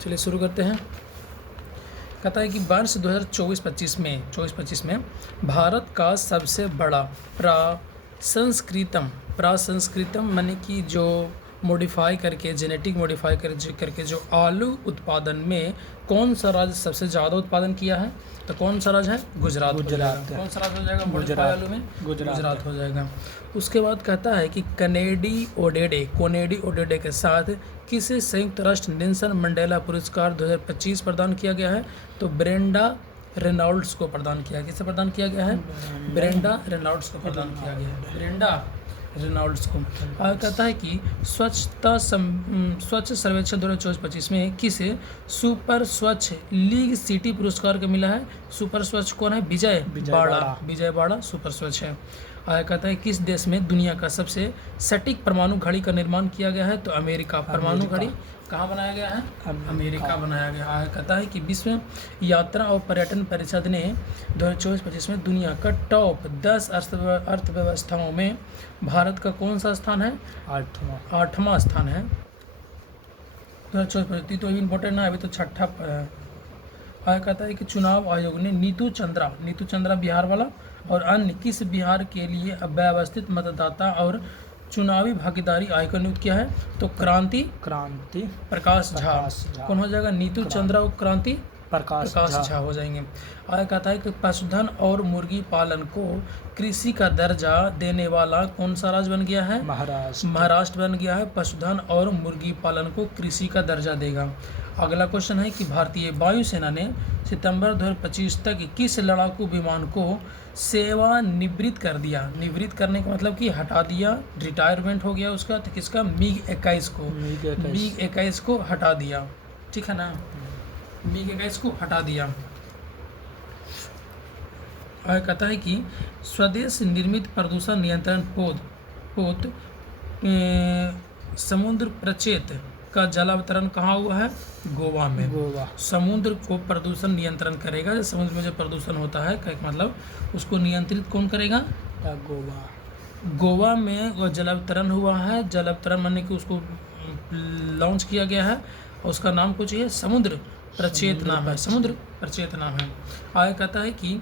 चलिए शुरू करते हैं। कहता है कि वर्ष 2024-25 में भारत का सबसे बड़ा प्रसंस्कृतम माने कि जो मॉडिफाई करके जेनेटिक मॉडिफाई करके जो आलू उत्पादन में कौन सा राज्य सबसे ज़्यादा उत्पादन किया है? तो कौन सा राज्य है? गुजरात हो जाएगा। कौन सा राज्य हो जाएगा मॉडिफाई आलू में? गुजरात हो जाएगा। उसके बाद कहता है कि कोनेडी ओडेडे के साथ किसे संयुक्त राष्ट्र नेल्सन मंडेला पुरस्कार 2025 प्रदान किया गया है? तो ब्रेंडा रेनॉल्ड्स को प्रदान किया। किसे प्रदान किया गया है? ब्रेंडा रेनॉल्ड्स को प्रदान किया गया है। ब्रेंडा रेनॉल्ड्स को। और कहता है कि स्वच्छ सर्वेक्षण 2024-25 में किसे सुपर स्वच्छ लीग सिटी पुरस्कार को मिला है? सुपर स्वच्छ कौन है? विजय बाड़ा सुपर स्वच्छ है। और कहता है किस देश में दुनिया का सबसे सटीक परमाणु घड़ी का निर्माण किया गया है? तो अमेरिका। परमाणु घड़ी कहाँ बनाया गया है? अमेरिका बनाया गया है। कहता है कि विश्व यात्रा और पर्यटन परिषद ने 2024-25 में दुनिया का टॉप 10 अर्थव्यवस्थाओं में भारत का कौन सा स्थान है? 8वां स्थान है। 2024 तो इम्पोर्टेंट है, अभी तो 6ठा है। कहता है कि चुनाव आयोग ने नीतू चंद्रा बिहार वाला और अन्य किस बिहार के लिए अव्यवस्थित मतदाता और चुनावी भागीदारी आयोग का नियुक्त किया है? तो क्रांति प्रकाश झा। कौन हो जाएगा? नीतू चंद्रा और क्रांति प्रकाश झा हो जाएंगे। आगे कहता है कि पशुधन और मुर्गी पालन को कृषि का दर्जा देने वाला कौन सा राज्य बन गया है? महाराष्ट्र बन गया है। पशुधन और मुर्गी पालन को कृषि का दर्जा देगा। अगला क्वेश्चन है कि भारतीय वायुसेना ने सितंबर 2025 तक किस लड़ाकू विमान को सेवानिवृत्त कर दिया? निवृत्त करने का मतलब कि हटा दिया, रिटायरमेंट हो गया उसका। तो किसका? MiG-21 को। MiG-21 को हटा दिया, ठीक है ना? MiG-21 को हटा दिया। और कहता है कि स्वदेश निर्मित प्रदूषण नियंत्रण पोत समुद्र प्रचेत का जलावतरण कहाँ हुआ है? गोवा में। समुद्र को प्रदूषण नियंत्रण करेगा। समुद्र में जो प्रदूषण होता है का मतलब उसको नियंत्रित कौन करेगा? गोवा में वो जलावतरण हुआ है। जलावतरण माने कि उसको लॉन्च किया गया है और उसका नाम कुछ है समुद्र प्रचेत नाम है। आगे कहता है कि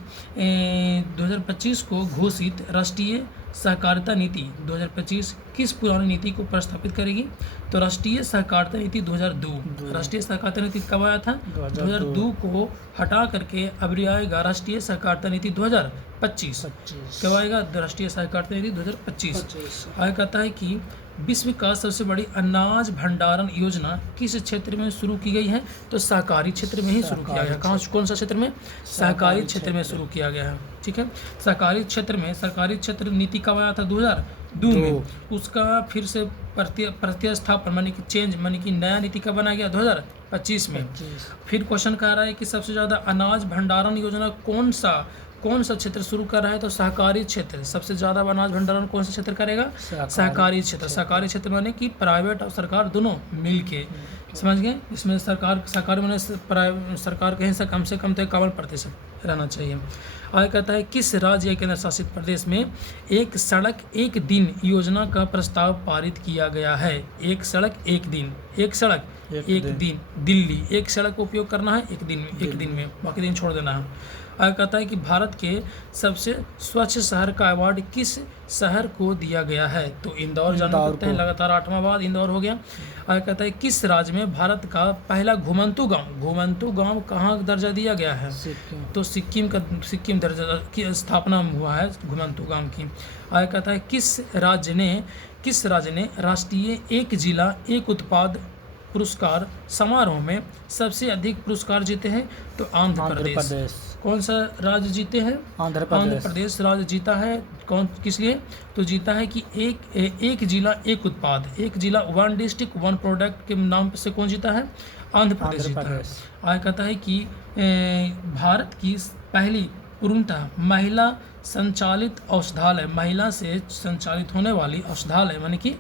2025 को घोषित राष्ट्रीय सहकारिता नीति 2025 किस पुरानी नीति को प्रस्तावित करेगी? तो राष्ट्रीय सहकारिता नीति 2002। राष्ट्रीय सहकारिता नीति कब आया था? 2002 को हटा करके अब आएगा राष्ट्रीय सहकारिता नीति 2025। कब आएगा? राष्ट्रीय सहकारिता नीति 2025। आगे कहता है कि विश्व का सबसे बड़ी अनाज भंडारण योजना किस क्षेत्र में शुरू की गई है? तो सहकारी क्षेत्र में ही शुरू किया गया। कहाँ? कौन सा क्षेत्र में? सहकारी क्षेत्र में शुरू किया गया है, ठीक है। सहकारी क्षेत्र नीति कब आया था? 2002 में। उसका फिर से प्रतिस्थापन मानी कि चेंज मानी कि नया नीति कब बनाया गया? 2025 में। फिर क्वेश्चन कह रहा है कि सबसे ज़्यादा अनाज भंडारण योजना कौन सा क्षेत्र शुरू कर रहा है? तो सहकारी क्षेत्र। सबसे ज़्यादा अनाज भंडारण कौन सा क्षेत्र करेगा? सहकारी क्षेत्र। सहकारी क्षेत्र माने कि प्राइवेट और सरकार दोनों मिल के, समझ गए? इसमें सरकार माने सरकार के हिस्सा कम से कम 51% रहना चाहिए। आगे कहता है किस राज्य या केंद्र शासित प्रदेश में एक सड़क एक दिन योजना का प्रस्ताव पारित किया गया है? एक सड़क एक दिन दिल्ली। एक सड़क का उपयोग करना है एक दिन में, बाकी दिन छोड़ देना है। आगे कहता है कि भारत के सबसे स्वच्छ शहर का अवार्ड किस शहर को दिया गया है? तो इंदौर जाना करते हैं, लगातार 8वां बार इंदौर हो गया। आगे कहता है किस राज्य में भारत का पहला घुमंतू गांव कहाँ दर्जा दिया गया है? तो सिक्किम दर्जा की स्थापना हुआ है घुमंतू गांव की। आगे कहता है किस राज्य ने राष्ट्रीय एक जिला एक उत्पाद पुरस्कार समारोह में सबसे अधिक पुरस्कार जीते हैं? तो आंध्र प्रदेश। कौन सा राज्य जीते हैं? आंध्र प्रदेश राज्य जीता है। किस लिए? तो जीता है कि एक जिला एक उत्पाद, एक जिला वन डिस्ट्रिक्ट वन प्रोडक्ट के नाम से कौन जीता है? आंध्र प्रदेश जीता है। आगे कहता है कि भारत की पहली पूर्णतः महिला संचालित औषधालय, महिला से संचालित होने वाली औषधालय माने कि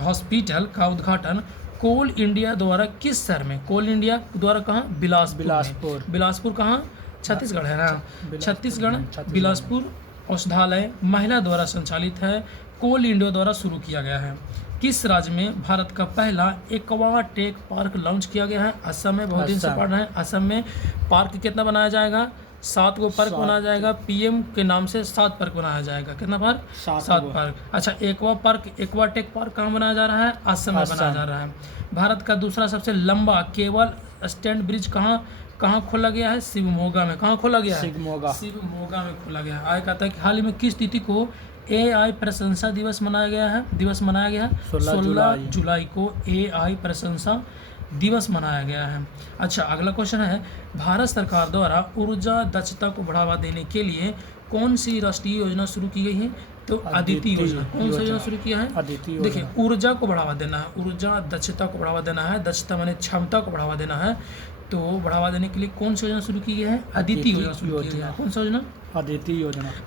हॉस्पिटल का उद्घाटन कोल इंडिया द्वारा किस शहर में? कोल इंडिया द्वारा कहाँ? बिलासपुर कहाँ? छत्तीसगढ़ है ना? छत्तीसगढ़ बिलासपुर औषधालय महिला द्वारा संचालित है। कोल इंडिया द्वारा शुरू किया गया है। किस राज्य में भारत का पहला एक्वा टेक पार्क लॉन्च किया गया है? असम में। बहुत दिन से पढ़ रहे हैं। असम में पार्क कितना बनाया जाएगा? 7 गो पार्क बनाया जाएगा। पीएम के नाम से 7 पार्क बनाया जाएगा। कितना पार्क? 7 पार्क। अच्छा, एक्वा टेक पार्क कहाँ बनाया जा रहा है? असम में बनाया जा रहा है। भारत का दूसरा सबसे लंबा केबल स्टैंड ब्रिज कहाँ खोला गया है? शिवमोगा में। कहाँ खोला गया है? शिवमोगा में खोला गया है। आगे कहता है कि हाल ही में किस तिथि को AI प्रशंसा दिवस मनाया गया है? 16 जुलाई को AI प्रशंसा दिवस मनाया गया है। अच्छा, अगला क्वेश्चन है, भारत सरकार द्वारा ऊर्जा दक्षता को बढ़ावा देने के लिए कौन सी राष्ट्रीय योजना शुरू की गई है? तो अदिति योजना। कौन सी योजना शुरू किया है? देखिए, ऊर्जा को बढ़ावा देना है, ऊर्जा दक्षता को बढ़ावा देना है, दक्षता माने क्षमता को बढ़ावा देना है, तो बढ़ावा देने के लिए कौन सी योजना शुरू की गई है? अदिति योजना शुरू की गई है। कौन सी योजना?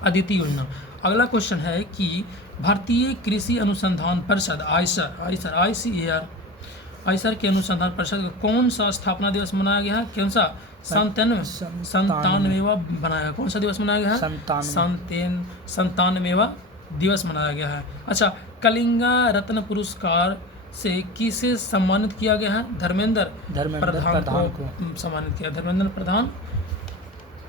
अदिति योजना। अगला क्वेश्चन है कि भारतीय कृषि अनुसंधान परिषद आईसीएआर के अनुसंधान परिषद का कौन सा स्थापना दिवस मनाया गया है? कौन सा? 97वां बनाया गया। कौन सा दिवस मनाया गया है? 97वां दिवस मनाया गया है। अच्छा, कलिंगा रत्न पुरस्कार से किसे सम्मानित किया गया है? धर्मेंद्र प्रधान को सम्मानित किया। धर्मेंद्र प्रधान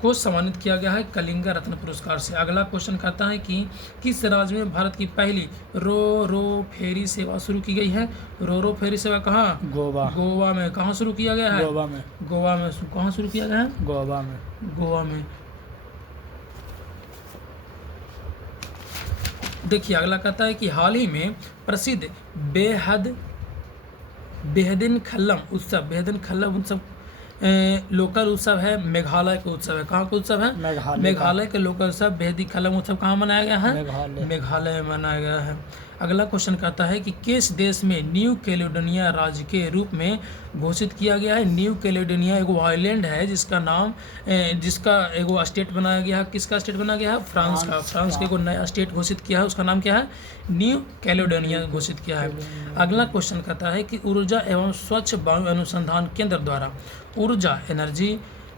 को सम्मानित किया गया है कलिंगा रत्न पुरस्कार से। अगला क्वेश्चन कहता है कि किस राज्य में भारत की पहली रो फेरी सेवा शुरू की गई है? रो फेरी सेवा कहाँ? गोवा में। कहाँ शुरू किया गया है? गोवा में। कहाँ शुरू किया गया है? गोवा में। देखिए, अगला कहता है कि हाल ही में प्रसिद्ध बेहदिन खल्लम उत्सव लोकल उत्सव है, मेघालय का उत्सव है। कहाँ का उत्सव है? मेघालय के लोकल उत्सव बेहदी खल्लम उत्सव कहाँ मनाया गया है? मेघालय में मनाया गया है। अगला क्वेश्चन कहता है कि किस देश में न्यू कैलेडोनिया राज्य के रूप में घोषित किया गया है? न्यू कैलेडोनिया एगो आइलैंड है जिसका एगो स्टेट बनाया गया है। किसका स्टेट बनाया गया है? फ्रांस का। फ्रांस के एगो नया स्टेट घोषित किया है, उसका नाम क्या है? न्यू कैलेडोनिया घोषित किया है। अगला क्वेश्चन कहता है कि ऊर्जा एवं स्वच्छ वायु अनुसंधान केंद्र द्वारा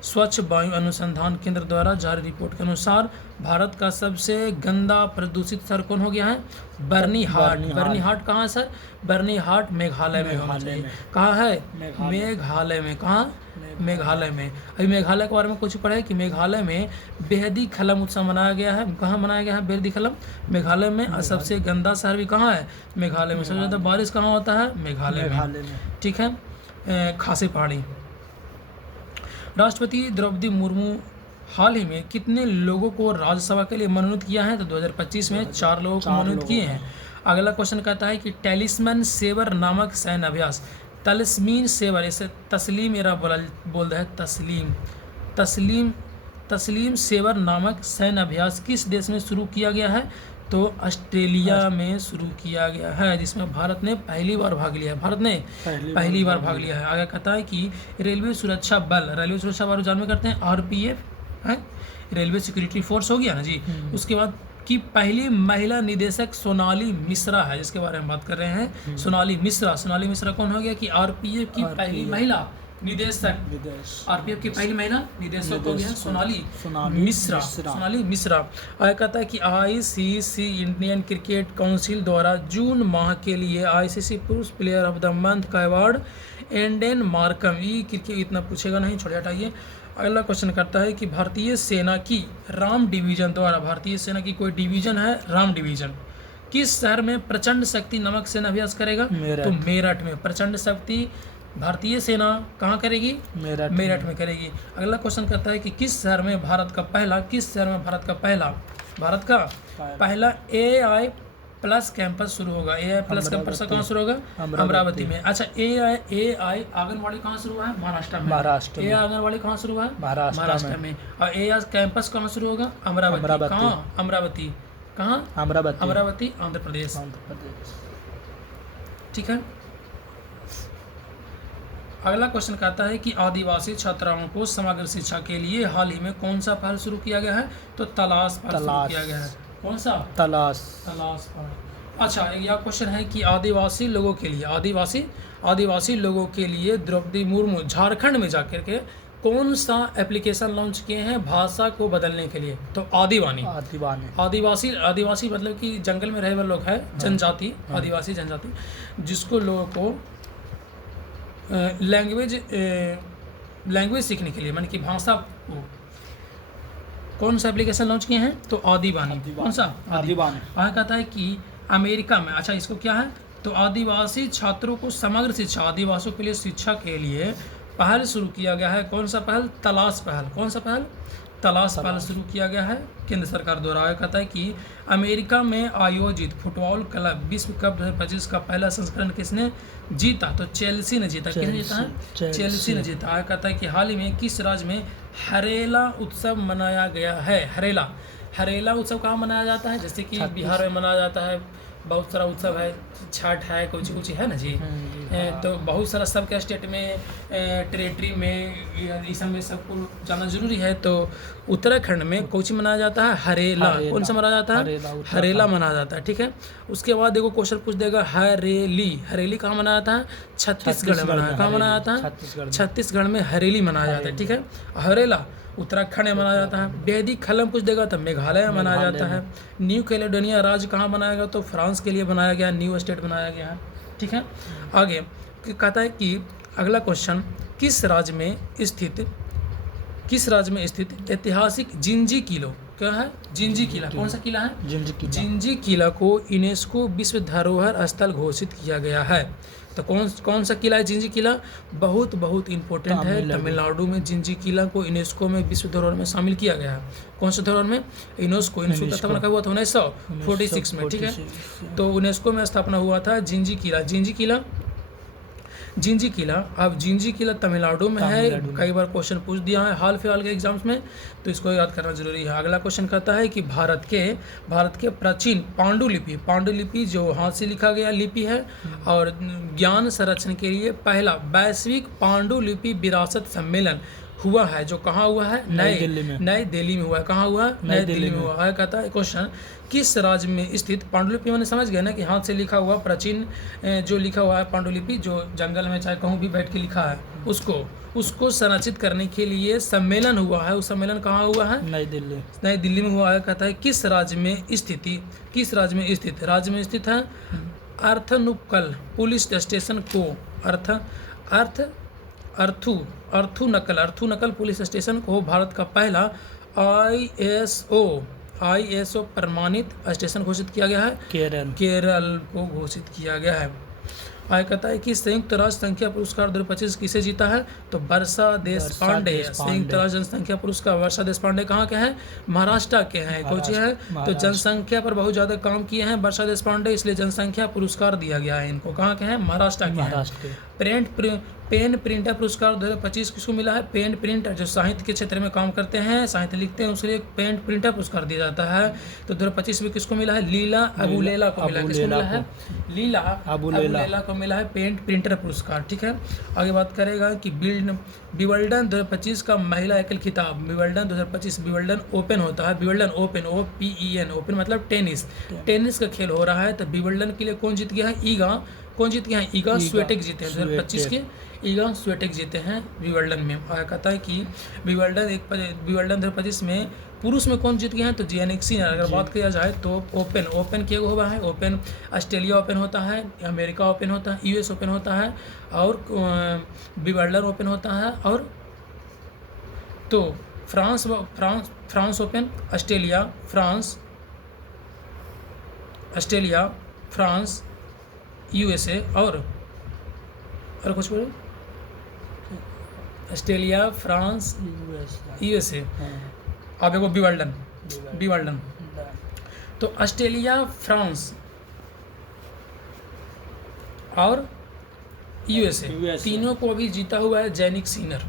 स्वच्छ वायु अनुसंधान केंद्र द्वारा जारी रिपोर्ट के अनुसार भारत का सबसे गंदा प्रदूषित शहर कौन हो गया है? बर्नीहाट। बर्नीहाट कहाँ है सर? बर्नीहाट मेघालय में होना चाहिए। कहाँ है? मेघालय में। कहाँ? मेघालय में। अभी मेघालय के बारे में कुछ पढ़ा है कि मेघालय में बेहदी खलम उत्सव मनाया गया है। कहाँ मनाया गया है बेहदी खलम? मेघालय में। और सबसे गंदा शहर भी कहाँ है? मेघालय में। सबसे ज़्यादा बारिश कहाँ होता है? मेघालय में। ठीक है। खासी पहाड़ी। राष्ट्रपति द्रौपदी मुर्मू हाल ही में कितने लोगों को राज्यसभा के लिए मनोनीत किया है? तो 2025 में 4 लोगों को मनोनीत किए हैं। अगला क्वेश्चन कहता है कि टैलिस्मैन सेवर नामक सैन्य अभ्यास, तस्मीन सेवर, इसे तस्लीम मेरा बोल रहा है, तस्लीम सेवर नामक सैन्य अभ्यास किस देश में शुरू किया गया है? तो ऑस्ट्रेलिया में शुरू किया गया है, जिसमें भारत ने पहली बार भाग लिया है। पहली बार भाग लिया है। आगे कहता है कि रेलवे सुरक्षा बल जानवे करते हैं RPF है, रेलवे सिक्योरिटी फोर्स हो गया ना जी। उसके बाद की पहली महिला निदेशक सोनाली मिश्रा है, जिसके बारे में बात कर रहे हैं। सोनाली मिश्रा कौन हो गया कि RPF की पहली महिला निदेशक, RPF की पहली महिला निदेशक हो गया सोनाली मिश्रा। आगे कहता है कि ICC इंडियन क्रिकेट काउंसिल द्वारा जून माह के लिए ICC पुरुष प्लेयर ऑफ द मंथ का अवार्ड एंडेन मार्कम, ये क्रिकेट इतना पूछेगा नहीं, छोड़े हटाइए। अगला क्वेश्चन करता है कि भारतीय सेना की राम डिवीजन द्वारा, भारतीय सेना की कोई डिवीजन है राम डिवीजन, किस शहर में प्रचंड शक्ति नामक सेना अभ्यास करेगा? तो मेरठ में। प्रचंड शक्ति भारतीय सेना कहाँ करेगी? मेरठ में करेगी। अगला क्वेश्चन कहता है कि किस शहर में भारत का पहला AI प्लस कैंपस शुरू होगा? AI प्लस कैंपस कहाँ शुरू होगा? अमरावती में। अच्छा, AI आंगनवाड़ी कहाँ शुरू हुआ है? महाराष्ट्र में। AI आंगनवाड़ी कहाँ शुरू हुआ है? महाराष्ट्र में। और AI कैंपस कहाँ शुरू होगा? अमरावती। कहाँ? अमरावती। कहाँ? अमरावती, आंध्र प्रदेश। ठीक है। अगला क्वेश्चन कहता है कि आदिवासी छात्राओं को समग्र शिक्षा के लिए हाल ही में कौन सा पहल शुरू किया गया है? तो तलाश पहल शुरू किया गया है। कौन सा? तलाश पहल। अच्छा, यह क्वेश्चन है कि आदिवासी लोगों के लिए द्रौपदी मुर्मू झारखंड में जाकर के कौन सा एप्लीकेशन लॉन्च किए हैं भाषा को बदलने के लिए? तो आदिवानी। आदिवासी मतलब कि जंगल में रहे वाले लोग हैं, जनजाति, आदिवासी जनजाति, जिसको लोगों को लैंग्वेज सीखने के लिए, माने कि भाषा को, कौन सा एप्लीकेशन लॉन्च किए हैं? तो आदिवानी। कौन सा? आदिवानी। आगे कहता है कि अमेरिका में, अच्छा इसको क्या है, तो आदिवासी छात्रों को समग्र शिक्षा, आदिवासियों के लिए शिक्षा के लिए पहल शुरू किया गया है। कौन सा पहल? तलाश पहल। कौन सा पहल? तलाश पहल शुरू किया गया है केंद्र सरकार द्वारा। आगे कहता है कि अमेरिका में आयोजित फुटबॉल क्लब विश्व कप 2025 का पहला संस्करण किसने जीता? तो चेल्सी ने जीता। किसने जीता है? चेल्सी ने जीता। आगे कहता है कि हाल ही में किस राज्य में हरेला उत्सव मनाया गया है? हरेला उत्सव कहाँ मनाया जाता है? जैसे कि बिहार में मनाया जाता है, बहुत सारा उत्सव है, छठ है, कुछ है ना जी। तो बहुत सारा सबके स्टेट में, टेरेटरी में, इस सब में सबको जाना जरूरी है। तो उत्तराखंड में कौन सी मनाया जाता है? हरेला। कौन सा मनाया जाता है? हरेला मनाया जाता है। ठीक है। उसके बाद देखो क्वेश्चन पूछ देगा हरेली कहाँ मनाया जाता है? छत्तीसगढ़ में मनाया। कहाँ मनाया जाता है? छत्तीसगढ़ में हरेली मनाया जाता है। ठीक है। हरेला उत्तराखंड में मनाया जाता है। वैदिक खलम कुछ देगा तो मेघालय में मनाया जाता है। न्यू कैलेडोनिया राज्य कहाँ बनाया गया? तो फ्रांस के लिए बनाया गया, न्यू स्टेट बनाया गया है। ठीक है। आगे कहता है कि अगला क्वेश्चन, किस राज्य में स्थित ऐतिहासिक जिंजी किला, क्या है? जिंजी किला। कौन सा किला है? जिंजी किला को यूनेस्को विश्व धरोहर स्थल घोषित किया गया है। तो कौन सा किला है? जिंजी किला बहुत इंपॉर्टेंट है। तमिलनाडु में जिंजी किला को यूनेस्को में विश्व धरोहर में शामिल किया गया है। कौन सा धरोहर में? यूनेस्को का स्थापना कब हुआ था? 1946 में। ठीक है। तो यूनेस्को में स्थापना हुआ था जिंजी किला। अब जिंजी किला तमिलनाडु में है। कई बार क्वेश्चन पूछ दिया है हाल फिलहाल के एग्जाम्स में, तो इसको याद करना जरूरी है। अगला क्वेश्चन कहता है कि भारत के प्राचीन पांडुलिपि जो हाथ से लिखा गया लिपि है और ज्ञान संरक्षण के लिए पहला वैश्विक पांडुलिपि विरासत सम्मेलन हुआ है, जो कहाँ हुआ है? नई दिल्ली में हुआ है। कहाँ हुआ? नई दिल्ली में हुआ है। कहता है क्वेश्चन, किस राज्य में स्थित पांडुलिपि, मैंने समझ गया ना कि हाथ से लिखा हुआ प्राचीन जो लिखा हुआ है पांडुलिपि, जो जंगल में चाहे कहूँ भी बैठ के लिखा है, उसको संरक्षित करने के लिए सम्मेलन हुआ है। उस सम्मेलन कहाँ हुआ है? नई दिल्ली में हुआ है। कहता है किस राज्य में स्थित है? अर्थनुकल पुलिस स्टेशन को अर्थुनकल पुलिस स्टेशन को भारत का पहला ISO प्रमाणित स्टेशन घोषित किया गया है। केरल को घोषित किया गया है। आगे कहता है कि संयुक्त राष्ट्र संख्या पुरस्कार 2025 किसे जीता है? तो वर्षा देशपांडे। संयुक्त राष्ट्र जनसंख्या पुरस्कार वर्षा देशपांडे कहाँ के हैं? महाराष्ट्र के हैं। कौन है? तो जनसंख्या पर बहुत ज़्यादा काम किए हैं वर्षा देशपांडे, इसलिए जनसंख्या पुरस्कार दिया गया है इनको। कहाँ के हैं? महाराष्ट्र के हैं। पेन प्रिंटर पुरस्कार 2025 किसको मिला है? पेन प्रिंटर जो साहित्य के क्षेत्र में काम करते हैं, साहित्य लिखते हैं, उसके लिए पेन प्रिंटर पुरस्कार दिया जाता है। तो 2025 में किसको मिला है? लीला अबुलेला को मिला है। किसको मिला है? लीला अबुलेला को मिला है पेन प्रिंटर पुरस्कार। ठीक है। आगे बात करेगा कि विंबलडन 2025 का महिला एकल खिताब, विंबलडन 2025 विंबलडन ओपन होता है। विंबलडन ओपन OPEN ओपन मतलब टेनिस का खेल हो रहा है। तो विंबलडन के लिए कौन जीत गया है? ईगा स्वेटेक जीते हैं 2025 के। ईगा स्वेटेक जीते हैं विंबलडन में। आगे कहता है कि विंबलडन 2025 में पुरुष में कौन जीत गए हैं? तो जेनिक सिनर। अगर बात किया जाए तो ओपन क्या हुआ है? ओपन ऑस्ट्रेलिया ओपन होता है, अमेरिका ओपन होता है, US ओपन होता है और विंबलडन ओपन होता है। और तो France open, Australia France USA और कुछ बोले? Australia France USA। अब देखो विंबलडन तो ऑस्ट्रेलिया फ्रांस और USA तीनों को अभी जीता हुआ है जेनिक सिनर।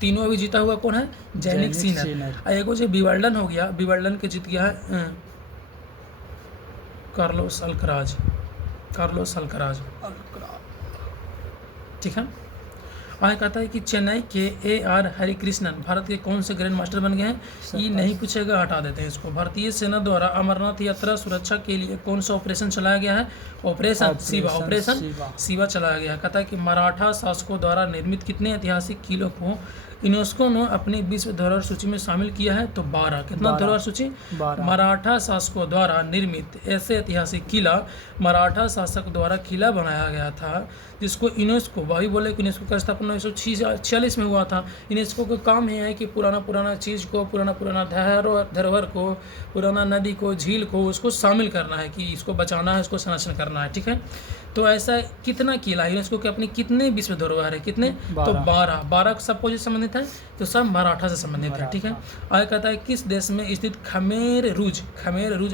तीनों अभी जीता हुआ कौन है? Jannik Sinner. एक जो विंबलडन हो गया, विंबलडन के जीत गया है कार्लोस अल्कराज। ठीक है। आगे कहता है कि चेन्नई के AR हरिकृष्णन भारत के कौन से ग्रैंड मास्टर बन गए हैं। ये नहीं पूछेगा, हटा देते हैं इसको। भारतीय सेना द्वारा अमरनाथ यात्रा सुरक्षा के लिए कौन सा ऑपरेशन चलाया गया है। ऑपरेशन शिवा, ऑपरेशन शिवा चलाया गया है। कहता है कि मराठा शासकों द्वारा निर्मित कितने ऐतिहासिक किलों को यूनेस्को ने अपनी विश्व धरोहर सूची में शामिल किया है। तो 12। कितना धरोहर सूची। मराठा शासकों द्वारा निर्मित ऐसे ऐतिहासिक किला, मराठा शासक द्वारा किला बनाया गया था जिसको यूनेस्को, वही बोले कि यूनेस्को का स्थापना 1946 में हुआ था। यूनेस्को का काम ये है कि पुराना चीज़ को, पुराना धरोहर को, पुराना नदी को, झील को, उसको शामिल करना है कि इसको बचाना है, इसको संरक्षण करना है। ठीक है, तो ऐसा कितना किला यूनेस्को के अपनी कितने विश्व धरोहर है, कितने। तो 12 सबको से संबंधित है, तो सब मराठा से संबंधित है। ठीक है, आगे कहता है किस देश में स्थित खमेर रूज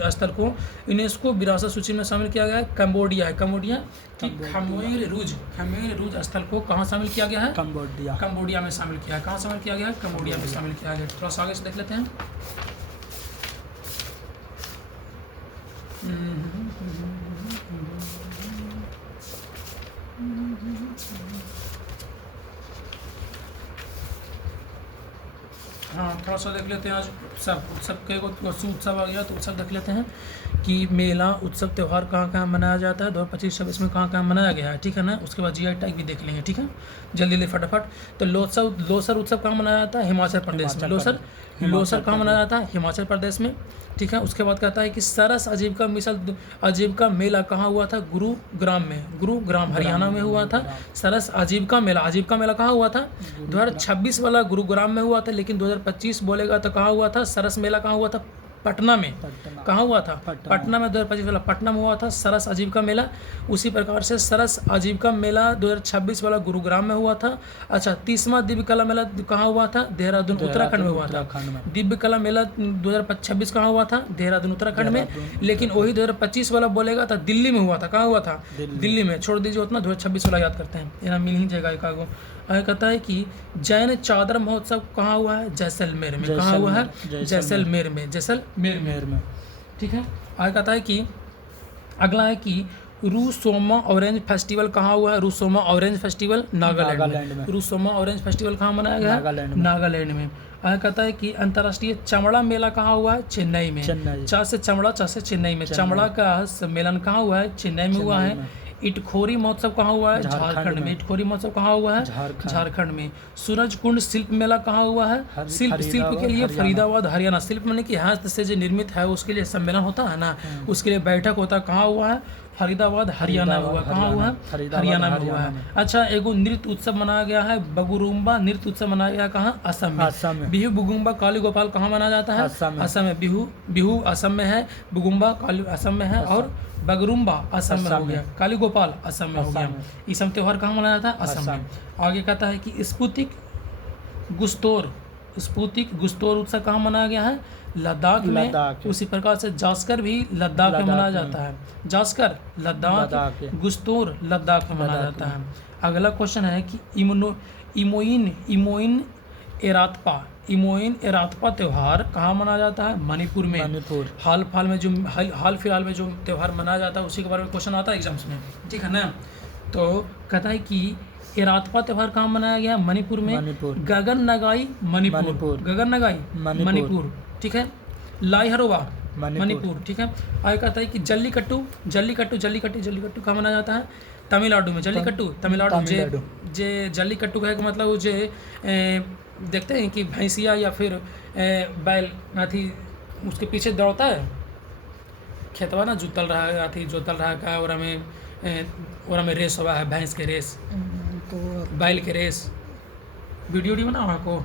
स्थल को यूनेस्को विरासत सूची में शामिल किया गया है। कंबोडिया है। कंबोडिया कि खमेर रूज स्थल को कहाँ शामिल किया गया है। कंबोडिया में शामिल किया है। कहाँ शामिल किया गया है। कंबोडिया में शामिल किया गया। थोड़ा सा आगे से देख लेते हैं। हाँ, थोड़ा सा देख लेते हैं। आज उत्सव के उत्सव आ गया, तो उत्सव देख लेते हैं कि मेला उत्सव त्यौहार कहाँ कहाँ मनाया जाता है। 2025-26 में कहाँ कहाँ मनाया गया है। ठीक है ना, उसके बाद GI टैग भी देख लेंगे। ठीक है, जल्दी फटाफट। तो लोसर उत्सव कहाँ मनाया जाता है। हिमाचल प्रदेश में। लोसर कहाँ मनाया जाता है। हिमाचल प्रदेश में। ठीक है, उसके बाद कहता है कि सरस आजीविका मेला कहाँ हुआ था। गुरुग्राम हरियाणा में हुआ था। सरस आजीविका मेला कहाँ हुआ था। 2026 वाला गुरुग्राम में हुआ था, लेकिन 2025 बोलेगा तो कहाँ हुआ था। सरस मेला कहाँ हुआ था। पटना में। कहाँ हुआ था। पटना में। 2025 वाला पटना में हुआ था सरस आजीविका मेला। उसी प्रकार से सरस आजीविका मेला 2026 वाला गुरुग्राम में हुआ था। अच्छा, 30वां दिव्य कला मेला कहाँ हुआ था। देहरादून उत्तराखंड में हुआ था। दिव्य कला मेला 2026 कहाँ हुआ था। देहरादून उत्तराखंड में। लेकिन वही 2025 वाला बोलेगा तो दिल्ली में हुआ था। कहाँ हुआ था। दिल्ली में। छोड़ दीजिए उतना, 2026 वाला याद करते हैं, यहाँ मिल ही जाएगा एकागो। आगे कहता है कि जैन चादर महोत्सव कहाँ हुआ है। जैसलमेर में। कहाँ हुआ है। जैसलमेर में। ठीक है, आगे कहता है कि अगला है कि रूसोमा ऑरेंज फेस्टिवल कहाँ हुआ है। रूसोमा ऑरेंज फेस्टिवल नागालैंड में। रूसोमा ऑरेंज फेस्टिवल कहाँ मनाया गया है। नागालैंड में। आगे कहता है कि अंतर्राष्ट्रीय चमड़ा मेला कहाँ हुआ है। चेन्नई में। चा से चेन्नई में। चमड़ा का सम्मेलन कहाँ हुआ है। चेन्नई में हुआ है। इटखोरी महोत्सव कहाँ हुआ है। झारखंड में। इटखोरी महोत्सव कहाँ हुआ है। झारखंड में। सूरज कुंड शिल्प मेला कहाँ हुआ है। शिल्प के लिए फरीदाबाद हरियाणा। शिल्प माने कि हाथ से जो निर्मित है उसके लिए सम्मेलन होता है ना, उसके लिए बैठक होता है। कहाँ हुआ है। फरीदाबाद हरियाणा में हुआ। कहाँ हुआ है। हरियाणा में हुआ है। अच्छा, एगो नृत्य उत्सव मनाया गया है। बगुरुम्बा नृत्य उत्सव मनाया गया कहाँ। असम में। बिहू बुगुम्बा काली गोपाल कहाँ मनाया जाता है। असम में। बिहू असम में है। बुगुम्बा काली असम में है, और बगरुम्बा असम में हो गया। काली गोपाल असम में हो गया। ये सब त्यौहार कहाँ मनाया जाता है। असम में। आगे कहता है कि स्पुतिक गुस्तोर उत्सव कहाँ मनाया गया है। लद्दाख में। उसी प्रकार से जास्कर भी लद्दाख में मनाया जाता है। जास्कर लद्दाख, गुस्तोर लद्दाख में मनाया जाता है। अगला क्वेश्चन है कि इमोइन एरातपा त्यौहार कहाँ मनाया जाता है। मणिपुर में। हाल फिलहाल में जो त्यौहार मनाया जाता है उसी के बारे में क्वेश्चन आता है एग्जाम्स में। ठीक है ना, तो कहता है कि एरातपा त्यौहार कहाँ मनाया गया। मणिपुर में। गगन नगाई मणिपुर। ठीक है, लाई हरोबा मणिपुर। ठीक है, आगे कहता है कि जल्लीकट्टू कहाँ मनाया जाता है। तमिलनाडु में। जल्लीकट्टू तमिलनाडु। जे जल्लीकट्टू का मतलब वो जे देखते हैं कि भैंसिया या फिर बैल अथी उसके पीछे दौड़ता है, खेतवा ना जोतल रहा है, अथी जोतल रहा है, और हमें रेस हुआ है, भैंस के रेस, तो बैल के रेस। वीडियो बनाओ को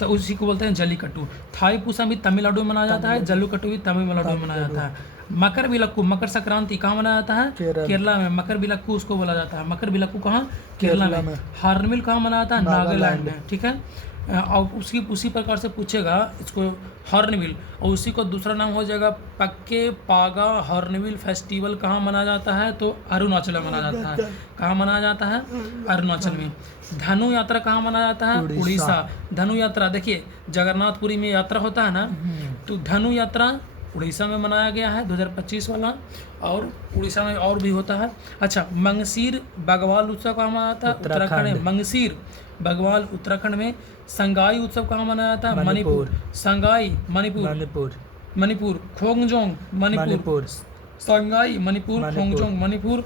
तो उसी को बोलते हैं जल्लीकट्टू। थाई पूसा भी तमिलनाडु में मनाया जाता है। जल्लीकट्टू भी तमिलनाडु में मनाया जाता है। मकर बिलक्कू मकर संक्रांति कहाँ मनाया जाता है। केरला में। मकर बिलक्कू उसको बोला जाता है। मकर बिलक्कू कहाँ। केरला में। हार्नबिल कहाँ मनाया जाता है। नागालैंड में। ठीक है, और उसी प्रकार से पूछेगा इसको हॉर्नबिल, और उसी को दूसरा नाम हो जाएगा पक्के पागा हॉर्नबिल फेस्टिवल कहाँ मनाया जाता है। तो अरुणाचल में मनाया जाता है। कहाँ मनाया जाता है। अरुणाचल में। धनु यात्रा कहाँ मनाया जाता है। उड़ीसा। धनु यात्रा देखिए जगन्नाथपुरी में यात्रा होता है ना, तो धनु यात्रा उड़ीसा में मनाया गया है 2025 वाला, और उड़ीसा में और भी होता है। अच्छा, मंगसीर बगवाल उत्सव कहाँ मनाया जाता है? उत्तराखंड में। मंगसीर बगवाल उत्तराखंड में। संगाई उत्सव कहाँ मनाया जाता है? मणिपुर। संगाई मणिपुर। मणिपुर। खोंगजोंग मणिपुर। संगाई मणिपुर, खोंगजोंग मणिपुर।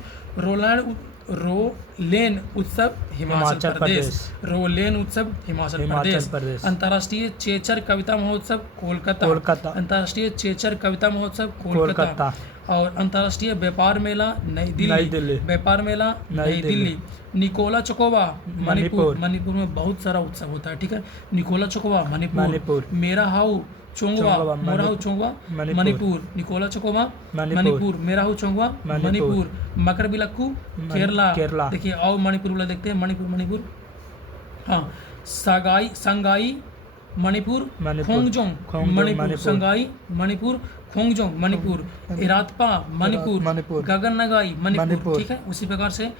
रोलेन उत्सव हिमाचल प्रदेश। रोलेन उत्सव हिमाचल प्रदेश। अंतर्राष्ट्रीय चेचर कविता महोत्सव कोलकाता। अंतर्राष्ट्रीय चेचर कविता महोत्सव कोलकाता। और अंतर्राष्ट्रीय व्यापार मेला नई दिल्ली। व्यापार मेला नई दिल्ली। निकोला चकोवा मणिपुर। मणिपुर में बहुत सारा उत्सव होता है, ठीक है। निकोला चकोवा मणिपुर। मेरा हाउ चोंगवा मणिपुर। निकोला चकोवा मणिपुर। मेरा हाउ चोंगवा मणिपुर। मकर बिलक्कू केरला। देखिए और मणिपुर वाला देखते हैं। मणिपुर हाँ। संगाई मणिपुर। खोंगजोंग मणिपुर। संगाई मणिपुर, खोंगजोंग मणिपुर। इरातपा मणिपुर। गगन नगाई मणिपुर, ठीक है। उसी प्रकार से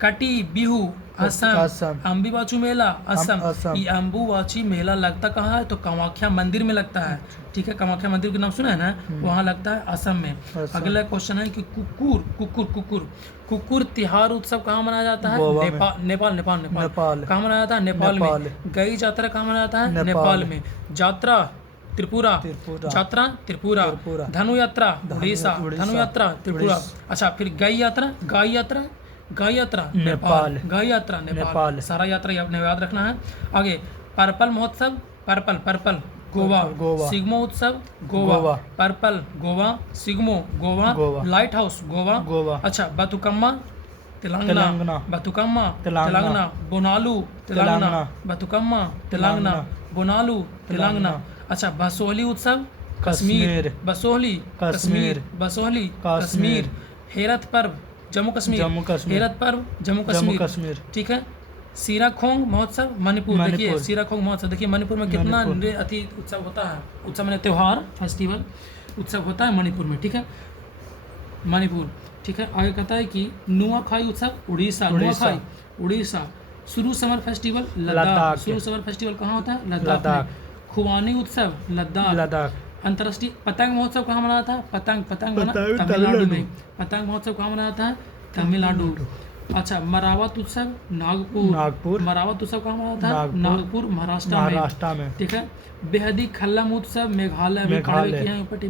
कटी बिहू असम। अम्बुबाची मेला असम। ये अम्बुबाची मेला लगता कहाँ है? तो कामाख्या मंदिर में लगता है, ठीक है। कामाख्या मंदिर का नाम सुना है ना, वहाँ लगता है असम में। अगला क्वेश्चन है कि कुकुर तिहार उत्सव कहाँ मनाया जाता है? नेपाल। कहाँ मनाया जाता है? नेपाल में। गई यात्रा कहाँ मनाया जाता है? नेपाल में। यात्रा त्रिपुरा। धनु यात्रा उड़ीसा। धनु यात्रा त्रिपुरा। अच्छा, फिर गाय यात्रा नेपाल। सारा यात्रा आपने याद रखना है। आगे पर्पल महोत्सव पर्पल गोवा। सिग्मो उत्सव Goa. Purple Goa. Shigmo Goa. Light house Goa. अच्छा, बतुकम्मा तेलंगाना। बोनालू तेलंगाना। बतुकम्मा तेलंगाना। बोनालू तेलंगाना। अच्छा, बसोहली उत्सव कश्मीर। बसोहली कश्मीर। हेरत पर्व जम्मू कश्मीर, ठीक है। सीराखोंग महोत्सव मणिपुर। देखिए सीराखोंग महोत्सव, देखिए मणिपुर में कितना अति उत्सव होता है। उत्सव में त्योहार फेस्टिवल उत्सव होता है मणिपुर में, ठीक है। मणिपुर, ठीक है। आगे कहता है कि नुआखाई उत्सव उड़ीसा। शुरू समर फेस्टिवल लद्दाख। शुरू समर फेस्टिवल कहाँ होता है? लद्दाख। खुबानी उत्सव लद्दाख। अंतर्राष्ट्रीय पतंग महोत्सव कहाँ मनाया था? पतंग तमिलनाडु में। पतंग महोत्सव कहाँ मनाया था? तमिलनाडु। अच्छा, मरावत उत्सव नागपुर। मरावत उत्सव कहाँ मनाया था? नागपुर महाराष्ट्र में, ठीक है। बेहदी खल्लम उत्सव मेघालय में।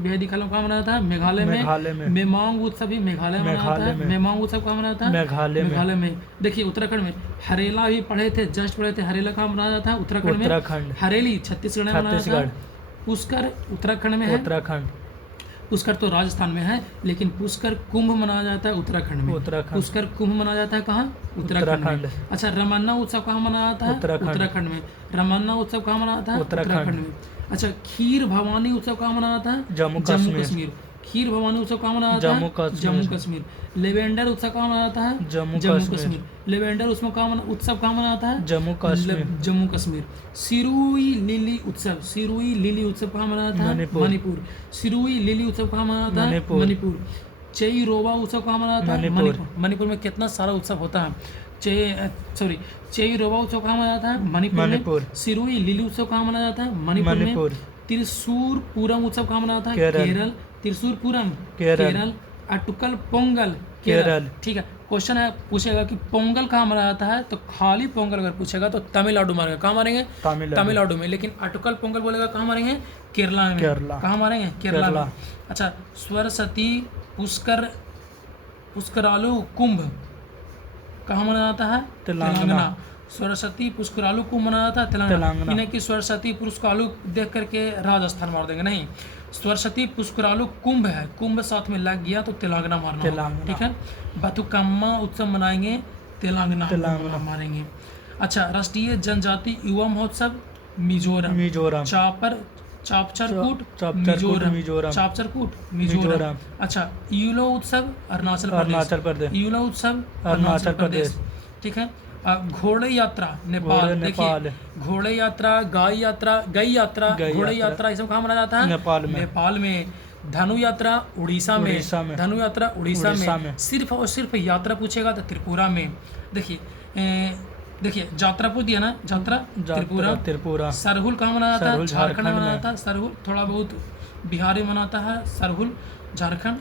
बेहदी खल्लम कहाँ मनाया था? मेघालय में। मेमांग उत्सव भी मेघालय में मनाया था। मेमांग उत्सव कहाँ मनाया था? मेघालय में। देखिए उत्तराखंड में हरेला भी पढ़े थे। हरेला कहाँ मनाया जाता है? उत्तराखंड में। हरेली छत्तीसगढ़ में मनाया जाता है। पुष्कर उत्तराखंड में है। पुष्कर तो राजस्थान में है, लेकिन पुष्कर कुंभ मनाया जाता है उत्तराखंड में। पुष्कर कुंभ मनाया जाता है कहाँ? उत्तराखंड में। अच्छा, रमन्ना उत्सव कहाँ मनाया जाता है? उत्तराखंड में। रमन्ना उत्सव कहाँ मनाया जाता है? उत्तराखंड में। अच्छा, खीर भवानी उत्सव कहाँ मनाया जाता है? जम्मू कश्मीर। खीर भवानी उत्सव कहाँ मनाया जाता है? जम्मू कश्मीर। लेवेंडर उत्सव कहाँ मनाया जाता है? जम्मू कश्मीर। लेवेंडर उत्सव कहाँ मनाया जाता है? जम्मू कश्मीर। सिरुई लिली उत्सव कहाँ मनाया जाता है? मणिपुर। सिरुई लिली उत्सव कहाँ मनाया जाता है? मणिपुर। चेई रोवा उत्सव कहाँ मनाया जाता है? मणिपुर में कितना सारा उत्सव होता है। चेई रोवा उत्सव कहाँ मनाया जाता है? मणिपुर। सिरुई लिली उत्सव कहाँ मनाया जाता है? मणिपुर। त्रिशूरपुरम उत्सव कहाँ मनाया जाता है? केरल। त्रिशूरपुरम केरल। अटुकल पोंगल केरल, ठीक है। क्वेश्चन है पूछेगा कि पोंगल कहाँ मनाया जाता है, तो खाली पोंगल अगर पूछेगा तो तमिलनाडु मारेंगे। कहाँ मारेंगे? तमिलनाडु में। लेकिन अटुकल पोंगल बोलेगा कहाँ मारेंगे? केरला में। कहाँ मारेंगे? केरला में। अच्छा, सरस्वती पुष्करालु कुंभ कहाँ मनाया जाता है? तेलंगाना। सरस्वती पुष्करालु कुंभ मनाया जाता है तेलंगाना। इन्हें कि सरस्वती पुष्करालु देख करके राजस्थान मार देंगे, नहीं। सरस्वती पुष्करालु कुंभ है, कुंभ साथ में लग गया तो तेलंगाना मारना, ठीक है। बथुकम्मा उत्सव मनाएंगे तेलंगाना मारेंगे। अच्छा, राष्ट्रीय जनजाति युवा महोत्सव मिजोरम। चापचरकूट मिजोरम। अच्छा, यूलो उत्सव अरुणाचल प्रदेश, ठीक है। घोड़े यात्रा नेपाल। देखिए घोड़े यात्रा, गई यात्रा घोड़े यात्रा ये सब कहाँ मनाया जाता है? नेपाल में। धनु यात्रा उड़ीसा में। धनु यात्रा उड़ीसा में। सिर्फ और सिर्फ यात्रा पूछेगा तो त्रिपुरा में। देखिए देखिए जात्रापुर दिया ना, जात्रा त्रिपुरा। त्रिपुरा। सरहुल कहाँ मनाया जाता है? सरहुल झारखंड में झारखंड मनाया में। जाता है। सरहुल थोड़ा बहुत बिहार में मनाता है, सरहुल झारखंड।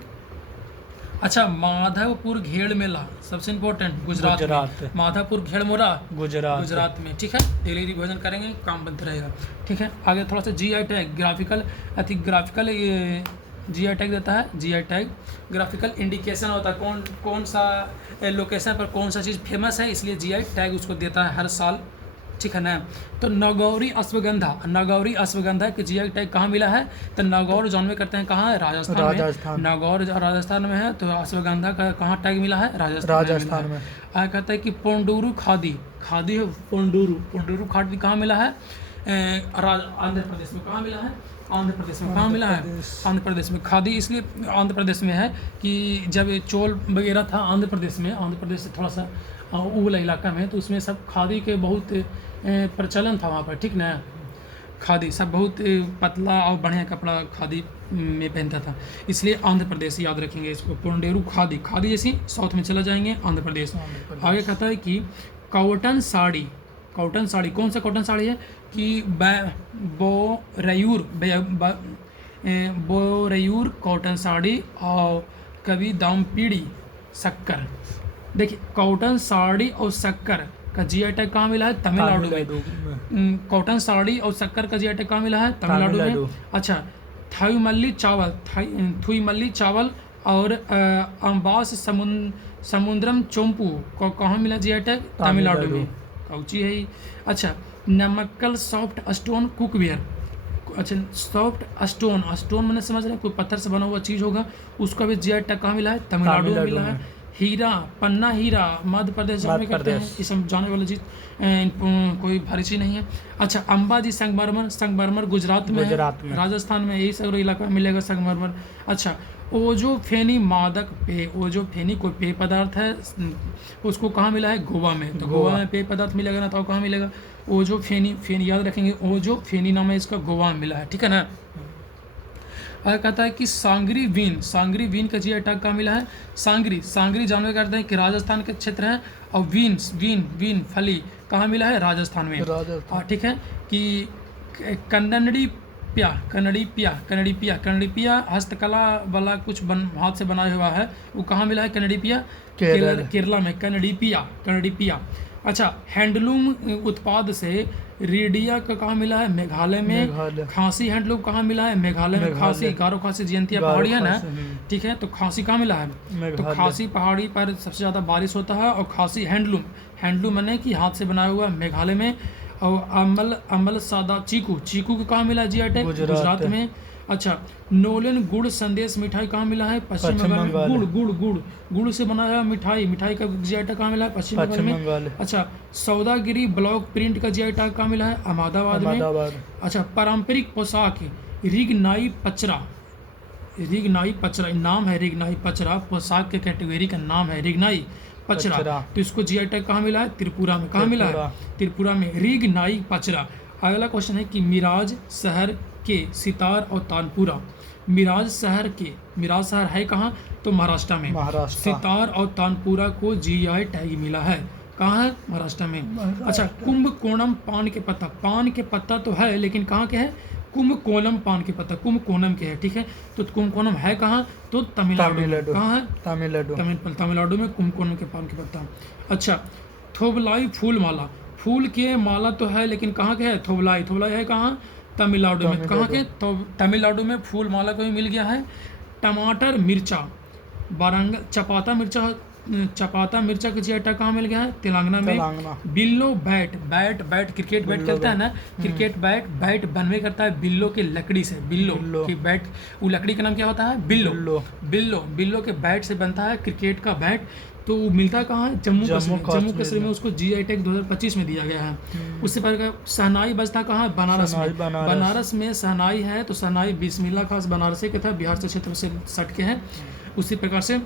अच्छा, माधवपुर घेड़ मेला सबसे इम्पोर्टेंट गुजरात में। माधवपुर घेड़ मेला गुजरात में, ठीक है। डेली रिविजन करेंगे, काम बनते रहेगा, ठीक है। आगे थोड़ा सा GI tag, graphical GI tag देता है। जीआई टैग ग्राफिकल इंडिकेशन होता है कौन सा लोकेशन पर कौन सा चीज़ फेमस है, इसलिए जीआई टैग उसको देता है हर साल, ठीक है ना। तो नागौरी अश्वगंधा के जीआई टैग कहाँ मिला है? तो नागौर जानवे करते हैं कहाँ है? राजस्थान में। नागौर राजस्थान में है, तो अश्वगंधा का कहाँ टैग मिला है? राजस्थान में। आगे कहता है कि पोंडूरू खादी है, पोंडूरू खादी कहाँ मिला है? आंध्र प्रदेश में। कहाँ मिला है? आंध्र प्रदेश में। कहाँ मिला है? आंध्र प्रदेश में। खादी इसलिए आंध्र प्रदेश में है कि जब चोल वगैरह था आंध्र प्रदेश में, आंध्र प्रदेश से थोड़ा सा उगला इलाका में, तो उसमें सब खादी के बहुत प्रचलन था वहाँ पर, ठीक ना। खादी सब बहुत पतला और बढ़िया कपड़ा खादी में पहनता था, इसलिए आंध्र प्रदेश याद रखेंगे इसको। पोंडेरू खादी जैसी साउथ में चला जाएंगे, आंध्र प्रदेश। आगे कहता है कि कॉटन साड़ी, कौन सा कॉटन साड़ी है? कि बोरयूर कॉटन साड़ी और कभी दामपीड़ी शक्कर। देखिए कॉटन साड़ी और शक्कर का जीआई टैग कहाँ मिला है? तमिलनाडु में। कॉटन साड़ी और शक्कर का जीआई टैग कहाँ मिला है? तमिलनाडु में। अच्छा, थुईमल्ली चावल और अम्बास समुद्रम चोम्पू को कहाँ मिला जीआई टैग? तमिलनाडु में। कौची है ही। अच्छा, नमक्कल सॉफ्ट स्टोन कुकवेयर। अच्छा, सॉफ्ट स्टोन मैंने समझ रहे हैं कोई पत्थर से बना हुआ चीज़ होगा, उसका भी जीआई टैग कहाँ मिला है? तमिलनाडु में मिला है। हीरा, पन्ना हीरा मध्य प्रदेश जाने करते हैं, ये सब जाने वाली चीज़ कोई भारी चीज़ नहीं है। अच्छा, अंबाजी संगमरमर गुजरात में। राजस्थान में यही सब इलाका मिलेगा संगमरमर। अच्छा, ओजो फेनी मादक पेय, ओजो फेनी कोई पेय पदार्थ है, उसको कहाँ मिला है? गोवा में। तो गोवा में पेय पदार्थ मिलेगा ना, तो कहाँ मिलेगा? ओजो फेनी याद रखेंगे, ओजो फेनी नाम है इसका, गोवा में मिला है, ठीक है ना। कहता है कि सांगरी वीन का जीआई टैग कहाँ मिला है? सांगरी जानवे करते हैं कि राजस्थान के क्षेत्र है, और वीन फली कहाँ मिला है? राजस्थान में, ठीक है। कि कन्नड़ी हस्तकला वाला कुछ हाथ से बनाया हुआ है, वो कहाँ मिला है? कन्नड़ी केरला में। कन्नड़ी पिया। अच्छा, हैंडलूम उत्पाद से रेडिया का कहाँ मिला है? मेघालय में। खांसी हैंडलूम कहाँ मिला है? मेघालय में। खांसी, गारो खांसी जयंतिया पहाड़ी है ना, ठीक है। तो खांसी कहाँ मिला है? तो खांसी पहाड़ी पर सबसे ज़्यादा बारिश होता है, और खांसी हैंडलूम मैंने कि हाथ से बनाया हुआ मेघालय में। और अमल सादा चीकू कहाँ मिला है जीआई टैग? गुजरात में। अच्छा, नोलन गुड़ संदेश मिठाई कहाँ मिला है? पश्चिम बंगाल में। गुड़ से बना हुआ मिठाई का जीआई टैग कहाँ मिला है? पश्चिम बंगाल में। अच्छा, सौदागिरी ब्लॉक प्रिंट का जीआई टैग कहाँ मिला है? अहमदाबाद में। अच्छा, पारंपरिक पोशाक रिगनाई पचरा, नाम है रिगनाई पचरा, पोशाक के कैटेगरी का नाम है रिगनाई पचरा। तो इसको जीआई टैग कहाँ मिला है? त्रिपुरा में। कहाँ मिला है? त्रिपुरा में, रिगनाई पचरा। अगला क्वेश्चन है कि मिराज शहर के सितार और तानपुरा। मिराज शहर है कहाँ? तो महाराष्ट्र में। सितार और तानपुरा को जीआई टैग मिला है, कहाँ है? महाराष्ट्र में। अच्छा, कुंभकोणम पान के पत्ता तो है, लेकिन कहाँ के है? कुंभकोणम पान के पत्ता कुंभकोणम के है, ठीक है। तो कुंभकोणम है कहाँ? तो तमिलनाडु। कहाँ है? तमिलनाडु में कुंभकोणम के पान के पत्ता। अच्छा, थोबलाई फूल के माला तो है, लेकिन कहाँ के है? थोबलाई है कहाँ? तमिलनाडु में। कहाँ के? तो तमिलनाडु में फूल माला को भी मिल गया है। टमाटर मिर्चा चपाता मिर्चा का जीआई टैग कहाँ मिल गया है? तेलंगाना में। बिल्लो बैट क्रिकेट बैट खेलता है ना, क्रिकेट बैट बनवे करता है बिल्लो के लकड़ी से। बिल्लो की बैट, वो लकड़ी का नाम क्या होता है? बिल्लो के बैट से बनता है क्रिकेट का बैट। तो वो मिलता कहाँ है? जम्मू कश्मीर में। उसको जीआई टैग 2025 में दिया गया है। उससे पहले शहनाई बजता कहाँ है? बनारस में शहनाई है। तो शहनाई बिस्मिल्लाह खास बनारसी के था, बिहार से क्षेत्र से सट के है। उसी प्रकार से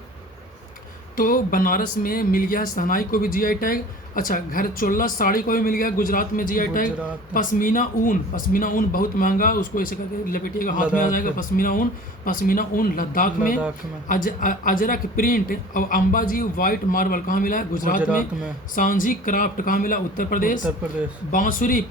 तो बनारस में मिल गया शहनाई को भी जीआई टैग। अच्छा, घर चोला साड़ी को भी मिल गया गुजरात में जीआई टैग। पश्मीना ऊन बहुत महंगा, उसको ऐसे करके लपेटिएगा हाथ में आ जाएगा। पश्मीना ऊन लद्दाख में। अजरक प्रिंट और अंबाजी वाइट मार्बल कहाँ मिला है? गुजरात में। सांझी क्राफ्ट कहाँ मिला? उत्तर प्रदेश। बांसुरी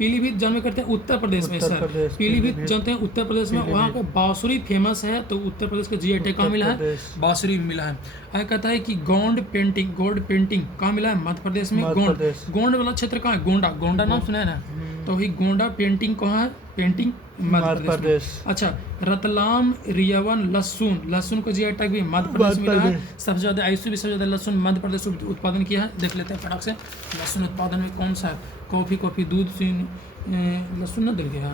पीलीभीत जानवे करते हैं उत्तर प्रदेश में सर। पीलीभीत जानते हैं उत्तर प्रदेश में, वहाँ पे बांसुरी फेमस है, तो उत्तर प्रदेश का जीआई टैग कहाँ मिला है? बांसुरी मिला है। आगे कहता है कि गोंड पेंटिंग कहाँ मिला है? मध्य प्रदेश में। गोंड वाला क्षेत्र कहाँ है? गोंडा नाम सुना है ना? तो वही गोंडा पेंटिंग कहाँ है? पेंटिंग मध्य प्रदेश। अच्छा, रतलाम रियावन लहसुन को जीआई टैग भी मध्य प्रदेश मिला है। सबसे ज़्यादा सबसे ज़्यादा लहसुन मध्य प्रदेश उत्पादन किया है। देख लेते हैं फटाक से लहसुन उत्पादन में कौन सा है। कॉफ़ी दूध से लहसुन न दिल गया।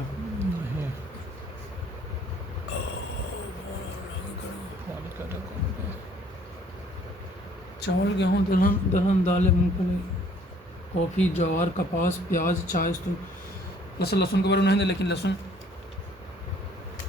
चावल गेहूँ दलहन दालें मूंगफली कॉफ़ी ज्वार कपास प्याज चाय। तो जैसे लहसुन के बारे में नहीं है, लेकिन लहसुन